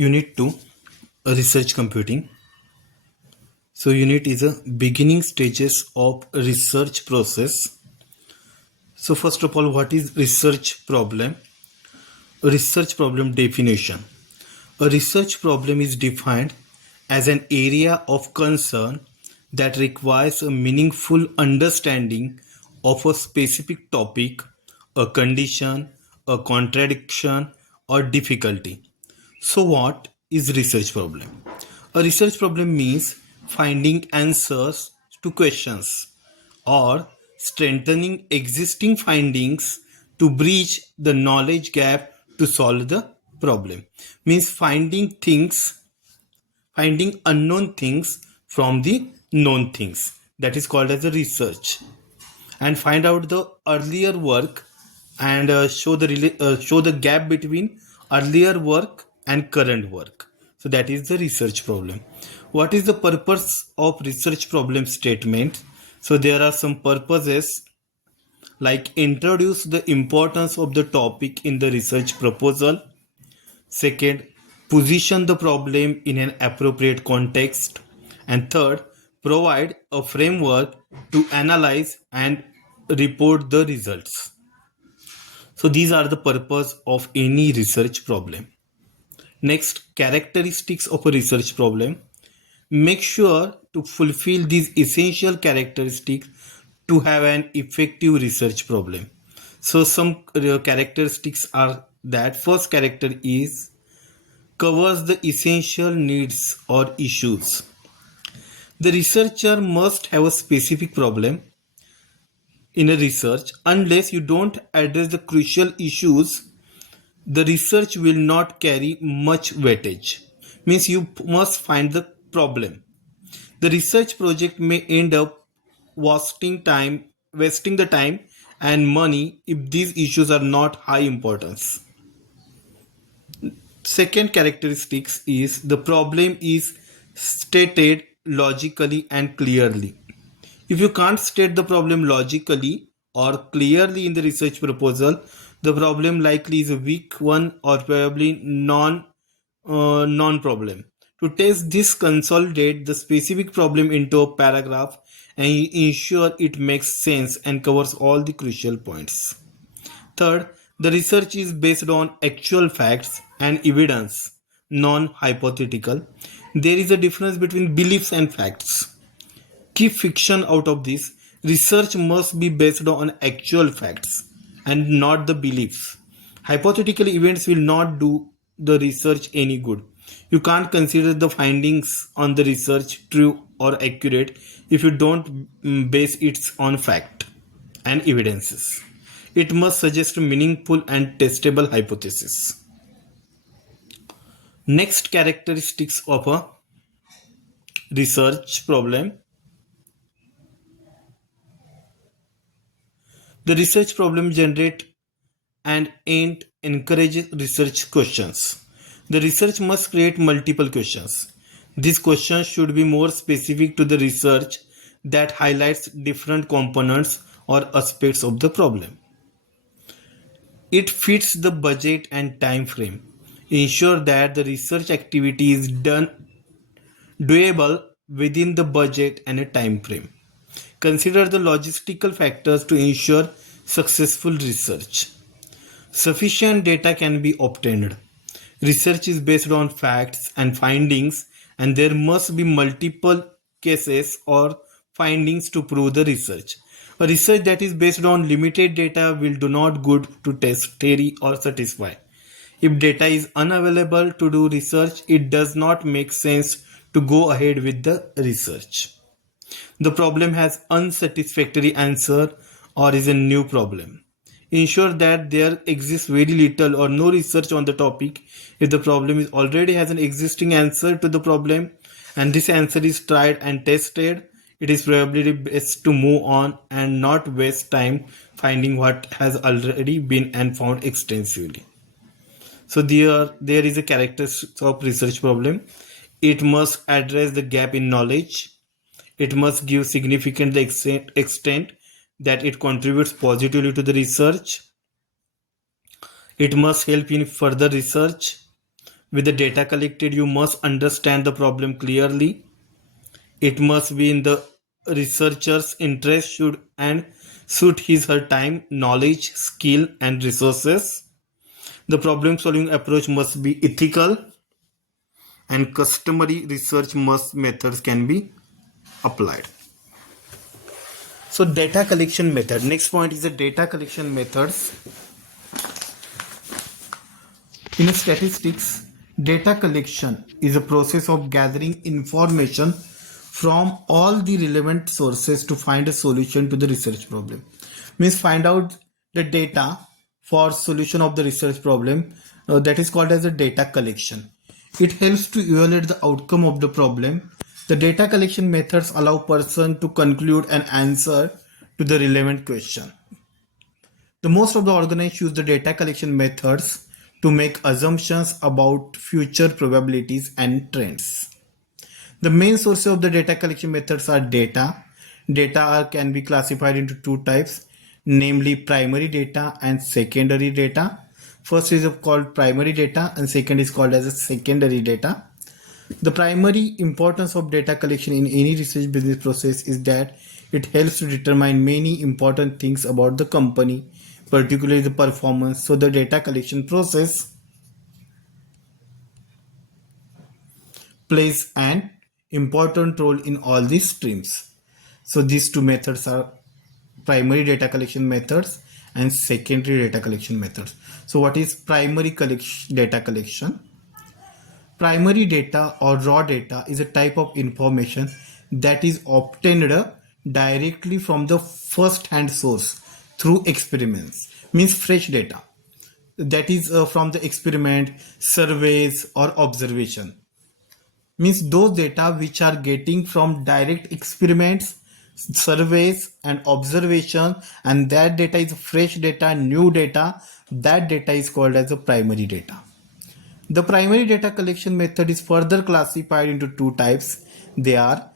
Unit 2, Research Computing. So unit is a beginning stages of research process. So first of all, what is research problem? A research problem definition. A research problem is defined as an area of concern that requires a meaningful understanding of a specific topic, a condition, a contradiction, or difficulty. So, what is research problem? A research problem means finding answers to questions or strengthening existing findings to bridge the knowledge gap to solve the problem. Means finding unknown things from the known things. That is called as a research. And find out the earlier work and show the gap between earlier work and current work. So that is the research problem. What is the purpose of research problem statement? So there are some purposes like introduce the importance of the topic in the research proposal. Second, position the problem in an appropriate context. And third, provide a framework to analyze and report the results. So these are the purpose of any research problem. Next, characteristics of a research problem. Make sure to fulfill these essential characteristics to have an effective research problem. So some characteristics are that first character is covers the essential needs or issues. The researcher must have a specific problem in a research. Unless you don't address the crucial issues, the research will not carry much weightage. Means you must find the problem. The research project may end up wasting the time and money if these issues are not high importance. Second characteristics is the problem is stated logically and clearly. If you can't state the problem logically or clearly in the research proposal, the problem likely is a weak one or probably non-problem. To test this, consolidate the specific problem into a paragraph and ensure it makes sense and covers all the crucial points. Third, the research is based on actual facts and evidence, non-hypothetical. There is a difference between beliefs and facts. Keep fiction out of this. Research must be based on actual facts and not the beliefs. Hypothetical events will not do the research any good. You can't consider the findings on the research true or accurate if you don't base it on fact and evidences. It must suggest a meaningful and testable hypothesis. Next characteristics of a research problem. The research problem generate and encourage research questions. The research must create multiple questions. These questions should be more specific to the research that highlights different components or aspects of the problem. It fits the budget and time frame. Ensure that the research activity is doable within the budget and a time frame. Consider the logistical factors to ensure successful research. Sufficient data can be obtained. Research is based on facts and findings, and there must be multiple cases or findings to prove the research. A research that is based on limited data will do not good to test theory or satisfy. If data is unavailable to do research, it does not make sense to go ahead with the research. The problem has unsatisfactory answer or is a new problem. Ensure that there exists very little or no research on the topic. If the problem is already has an existing answer to the problem and this answer is tried and tested, it is probably best to move on and not waste time finding what has already been and found extensively. So there is a characteristic of research problem. It must address the gap in knowledge. It must give significant extent that it contributes positively to the research. It must help in further research. With the data collected, you must understand the problem clearly. It must be in the researcher's interest should and suit his her time, knowledge, skill, and resources. The problem solving approach must be ethical, and customary research must methods can be applied. So data collection method. Next point is the data collection methods. In statistics, data collection is a process of gathering information from all the relevant sources to find a solution to the research problem. Means find out the data for solution of the research problem, that is called as a data collection. It helps to evaluate the outcome of the problem. The data collection methods allow person to conclude an answer to the relevant question. The most of the organizations use the data collection methods to make assumptions about future probabilities and trends. The main sources of the data collection methods are data. Data can be classified into two types, namely primary data and secondary data. First is called primary data and second is called as a secondary data. The primary importance of data collection in any research business process is that it helps to determine many important things about the company, particularly the performance. So the data collection process plays an important role in all these streams. So these two methods are primary data collection methods and secondary data collection methods. So what is primary data collection? Primary data or raw data is a type of information that is obtained directly from the first-hand source through experiments. Means fresh data. That is from the experiment, surveys or observation. Means those data which are getting from direct experiments, surveys and observation, and that data is fresh data, new data. That data is called as a primary data. The primary data collection method is further classified into two types. They are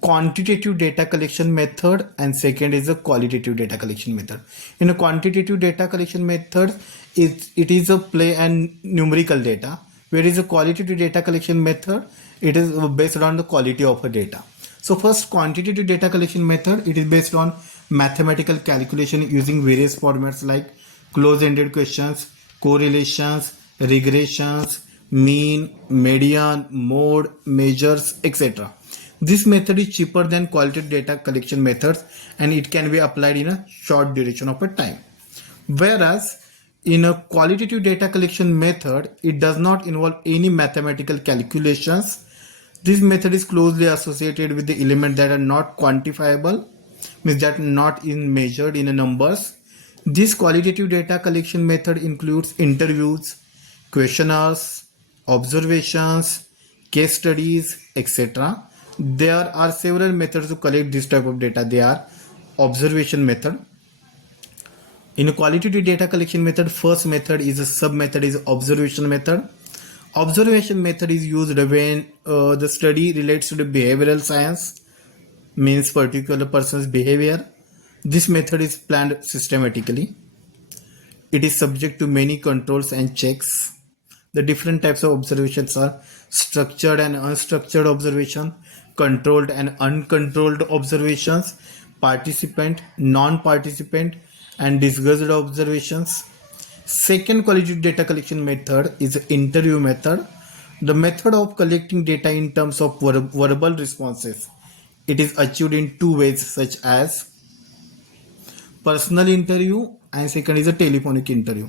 quantitative data collection method and second is a qualitative data collection method. In a quantitative data collection method, it is a play and numerical data, whereas a qualitative data collection method, it is based on the quality of a data. So first, quantitative data collection method, it is based on mathematical calculation using various formats like close-ended questions, correlations, regressions, mean, median, mode, measures, etc. This method is cheaper than qualitative data collection methods and it can be applied in a short duration of a time. Whereas in a qualitative data collection method, it does not involve any mathematical calculations. This method is closely associated with the elements that are not quantifiable, means that not measured in numbers. This qualitative data collection method includes interviews, questionnaires, observations, case studies, etc. There are several methods to collect this type of data. They are observation method. In a qualitative data collection method, first method is a sub method is observation method. Observation method is used when the study relates to the behavioral science, means particular person's behavior. This method is planned systematically. It is subject to many controls and checks. The different types of observations are structured and unstructured observation, controlled and uncontrolled observations, participant, non-participant, and discussed observations. Second qualitative data collection method is the interview method. The method of collecting data in terms of verbal responses. It is achieved in two ways, such as personal interview and second is a telephonic interview.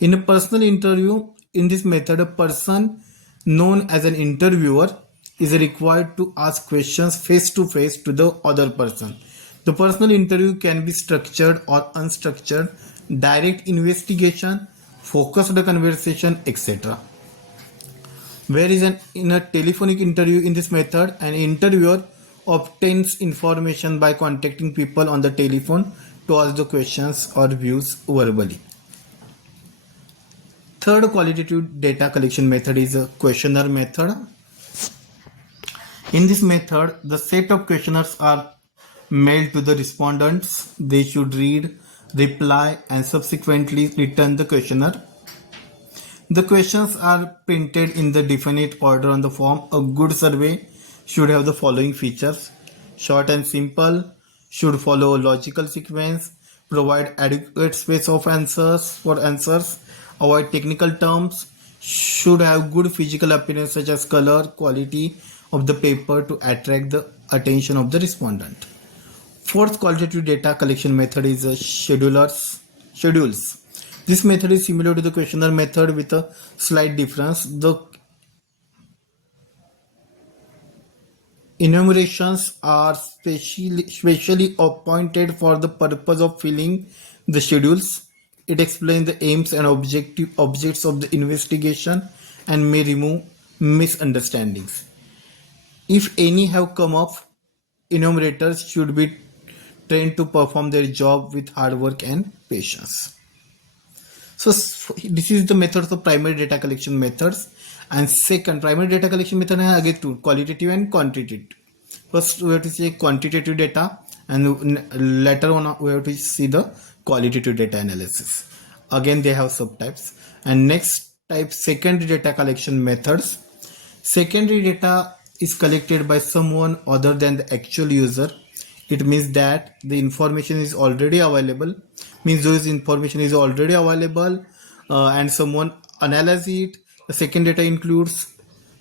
In a personal interview, in this method, a person known as an interviewer is required to ask questions face to face to the other person. The personal interview can be structured or unstructured, direct investigation, focused conversation, etc. Whereas in a telephonic interview, in this method, an interviewer obtains information by contacting people on the telephone to ask the questions or views verbally. Third qualitative data collection method is a questionnaire method. In this method, the set of questionnaires are mailed to the respondents. They should read, reply, and subsequently return the questionnaire. The questions are printed in the definite order on the form. A good survey should have the following features: short and simple, should follow a logical sequence, provide adequate space of answers, avoid technical terms, should have good physical appearance such as color, quality of the paper to attract the attention of the respondent. Fourth qualitative data collection method is schedules. This method is similar to the questionnaire method with a slight difference. The enumerations are specially appointed for the purpose of filling the schedules. It explains the aims and objects of the investigation and may remove misunderstandings. If any have come up, enumerators should be trained to perform their job with hard work and patience. So this is the methods of primary data collection methods. And second, primary data collection method has again two, qualitative and quantitative. First we have to see quantitative data, and later on we have to see the qualitative data analysis. Again they have subtypes. And next type, secondary data collection methods. Secondary data is collected by someone other than the actual user. It means that the information is already available, and someone analyzes it. The second data includes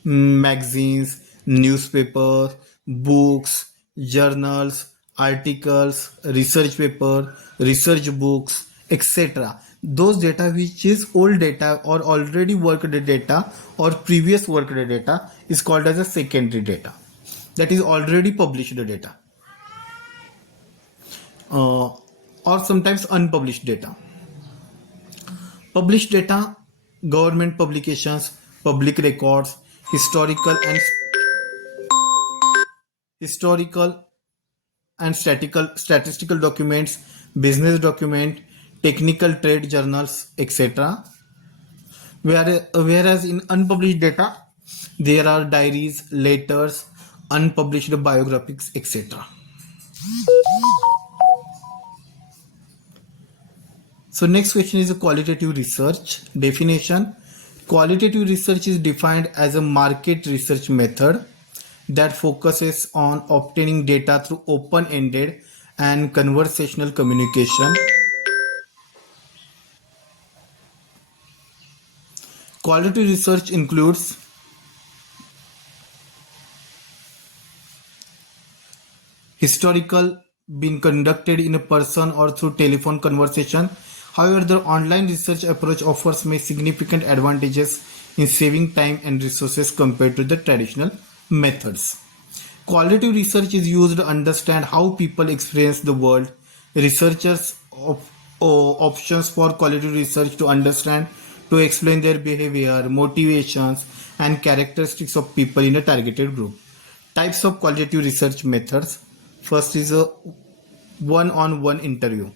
magazines, newspapers, books, journals, articles, research paper, research books, etc. Those data which is old data or already worked data or previous worked data is called as a secondary data. That is already published data. Or sometimes unpublished data. Published data, government publications, public records, historical and statistical documents, business document, technical trade journals, etc. Whereas in unpublished data, there are diaries, letters, unpublished biographies, etc. So next question is a qualitative research definition. Qualitative research is defined as a market research method that focuses on obtaining data through open-ended and conversational communication. Qualitative research includes historical, being conducted in a person or through telephone conversation. However, the online research approach offers many significant advantages in saving time and resources compared to the traditional methods. Qualitative research is used to understand how people experience the world. Researchers options for qualitative research to understand, to explain their behavior, motivations, and characteristics of people in a targeted group. Types of qualitative research methods. First is a one-on-one interview.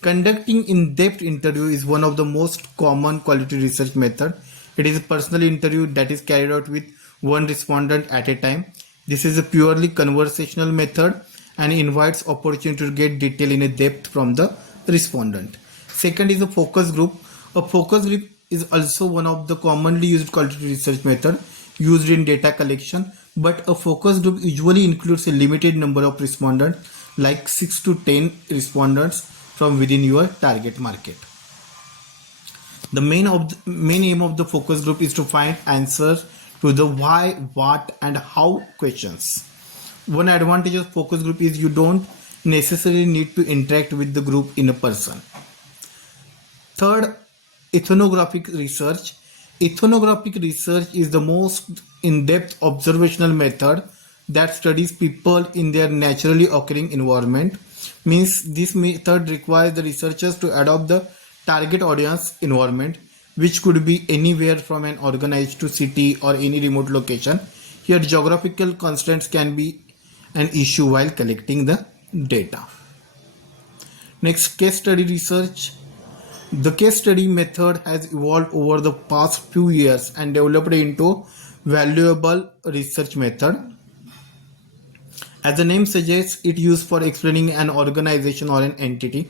Conducting in-depth interview is one of the most common qualitative research method. It is a personal interview that is carried out with one respondent at a time. This is a purely conversational method and invites opportunity to get detail in a depth from the respondent. Second is a focus group. A focus group is also one of the commonly used qualitative research method used in data collection, but a focus group usually includes a limited number of respondents, like 6 to 10 respondents from within your target market. The main aim of the focus group is to find answers to the why, what, and how questions. One advantage of focus group is you don't necessarily need to interact with the group in a person. Third, ethnographic research. Ethnographic research is the most in-depth observational method that studies people in their naturally occurring environment. Means this method requires the researchers to adopt the target audience environment, which could be anywhere from an organized to city or any remote location. Here geographical constraints can be an issue while collecting the data. Next, case study research. The case study method has evolved over the past few years and developed into valuable research method. As the name suggests, it is used for explaining an organization or an entity.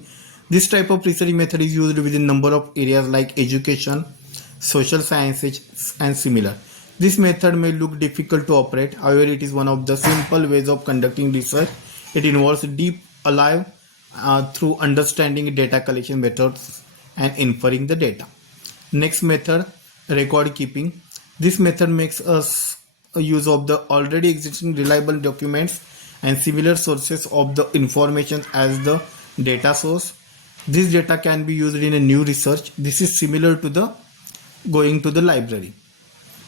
This type of research method is used within a number of areas like education, social sciences, and similar. This method may look difficult to operate, however, it is one of the simple ways of conducting research. It involves deep alive through understanding data collection methods and inferring the data. Next method, record keeping. This method makes us use of the already existing reliable documents and similar sources of the information as the data source. This data can be used in a new research. This is similar to the going to the library.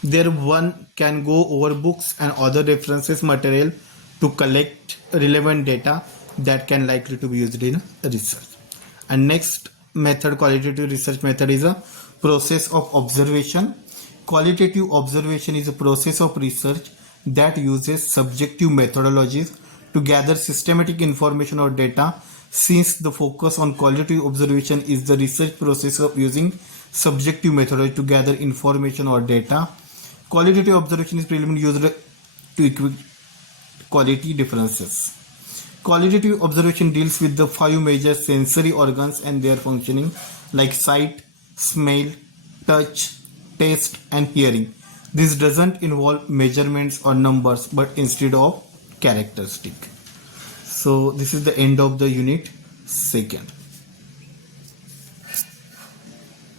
There one can go over books and other references material to collect relevant data that can likely to be used in research. And next method, qualitative research method, is a process of observation. Qualitative observation is a process of research that uses subjective methodologies to gather systematic information or data. Since the focus on qualitative observation is the research process of using subjective methodology to gather information or data, qualitative observation is preliminary used to equate quality differences. Qualitative observation deals with the 5 major sensory organs and their functioning, like sight, smell, touch, taste, and hearing. This doesn't involve measurements or numbers, but instead of characteristic. So this is the end of the unit 2nd.